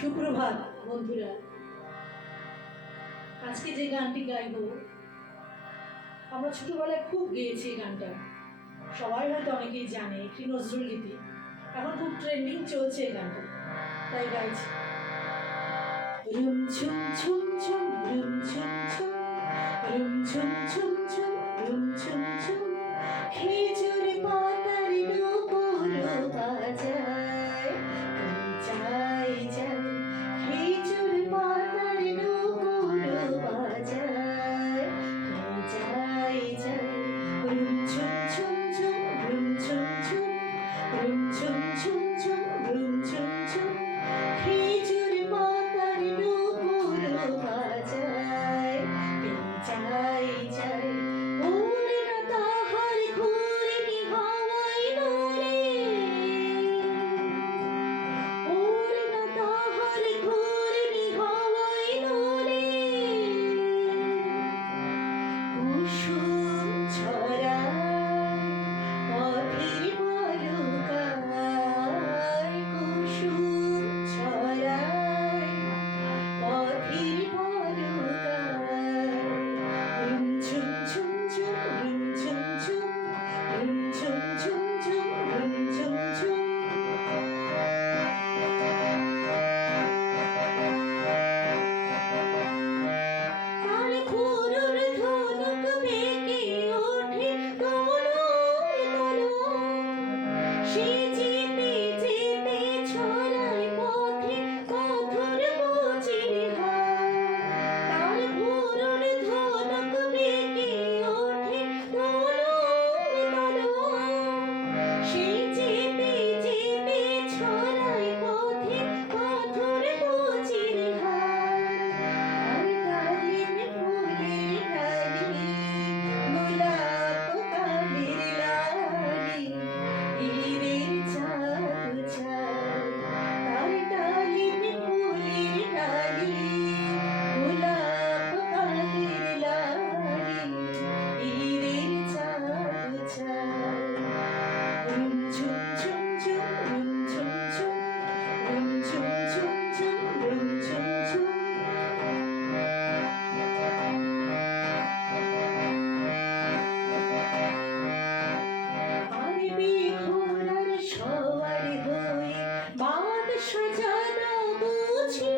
সুপ্রভাত বন্ধুরা। আজকে যে গানটি গাইব আমরা ছোটবেলায় খুব গেয়েছি। এই গানটা সবাই হয়তো অনেকেই জানে, একটি নজরুল গীতি, এখন খুব ট্রেন্ডিং চলছে এই গানটা, তাই গাইছি। রুম ঝুম ঝুম ঝুম রুম ঝুম ঝুম রুম ঝুম ঝুম ঝুম রুম ঝুম ঝুম খেজুরি পাতার নূপুর বাজায় যাই যাই খেজুর পাতার নূপুর বাজায় যাই যাই রুম ঝুম ঝুম ঝুম রুম ঝুম ঝুম রুম ঝুম ঝুম ঝুম রুম ঝুম ঝুম খেজুর পাতার নূপুর বাজায় যাই যাই ওরে না তাহার ঘুরিনি হাওয়ায় দোলে ওরে না তাহার ঘুরিনি হাওয়ায় দোলে কুসুম ছড়ায় পথের বালুকায় কুসুম ছড়ায় পথের বালুকায় রুম ঝুম ঝুম ঝুম রুম ঝুম ঝুম রুম ঝুম ঝুম ঝুম রুম ঝুম ঝুম তার খুরুর ধনুক বেঁকে ওঠে তলোয়ার তলোয়ার সে যেতে যেতে ছড়ায় পথে কথর মুচির হার তার খুরুর ধনুক বেঁকে ওঠে তলোয়ার তলোয়ার সে যেতে যেতে ছড়ায় পথে কথর মুচির হার তার ডালিম ফুলের ডালি গোলাপ কালির লালি হীরের চাঁদ চাই তার ডালিম ফুলের ডালি গোলাপ কালির লালি হীরের চাঁদ চাই রুম ঝুম ঝুম ঝুম রুম ঝুম ঝুম রুম ঝুম ঝুম ঝুম রুম ঝুম ঝুম আরবি ঘোড়ার সওয়ার হয়ে বাদ সাজানো বুঝি